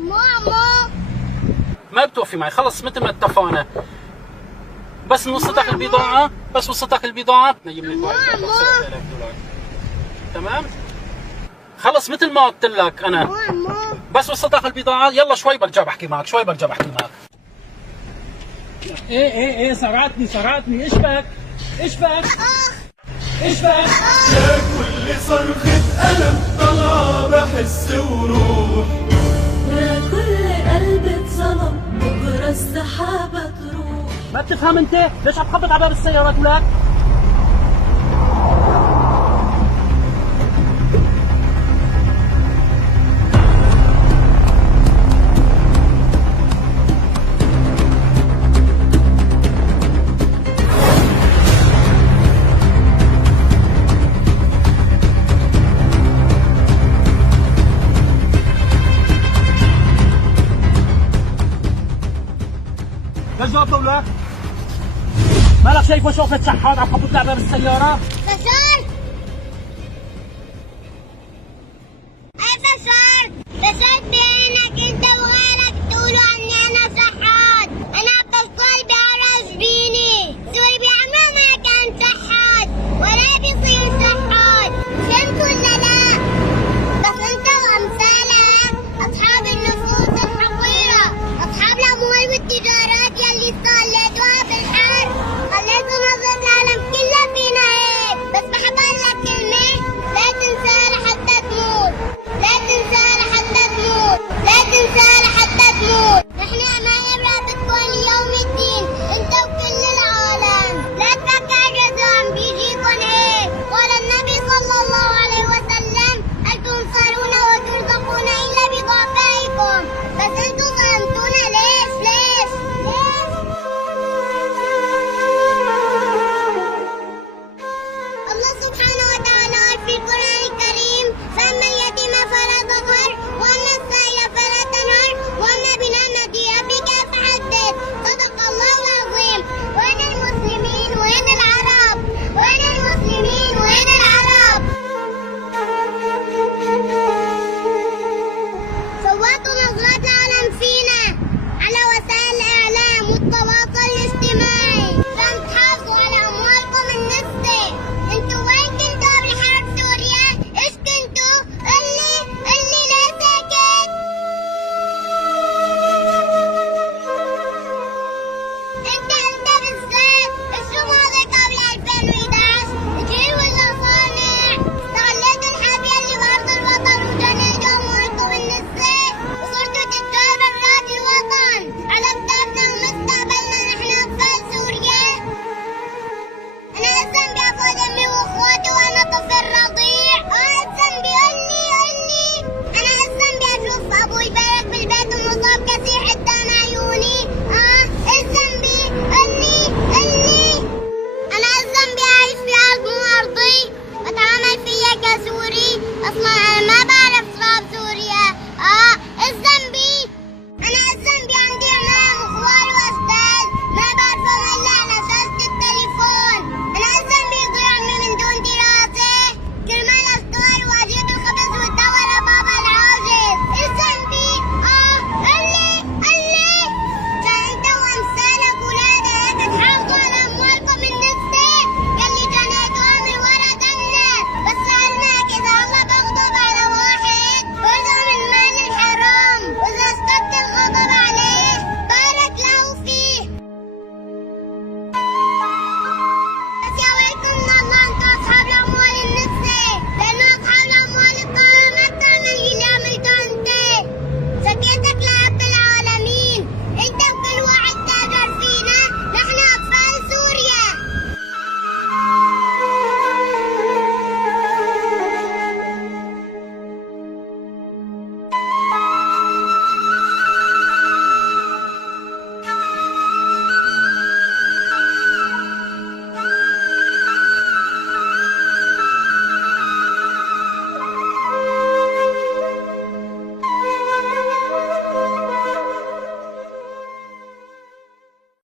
ماما ما بتوفي معي، خلص مثل ما اتفقنا. بس وصلتك البضاعة، بس وصلتك البضاعة نجيب لك $1000. تمام؟ خلص مثل ما قلت لك أنا. بس وصلتك البضاعة، يلا شوي برجع بحكي معك، شوي برجع بحكي معك. ايه صرعتني، ايش بك؟ ايش بك؟ ايش بك؟ يا كل صرخة ألم طلع بحس وروح، يا كل قلب اتظلم بكرة السحابة تروح. ما بتفهم انت؟ ليش عم تخبط على باب السيارات ولك؟ ليش جاوبت ولا؟ مالك شايفه شوفة شحات عم تخبط على باب السيارة؟ غزال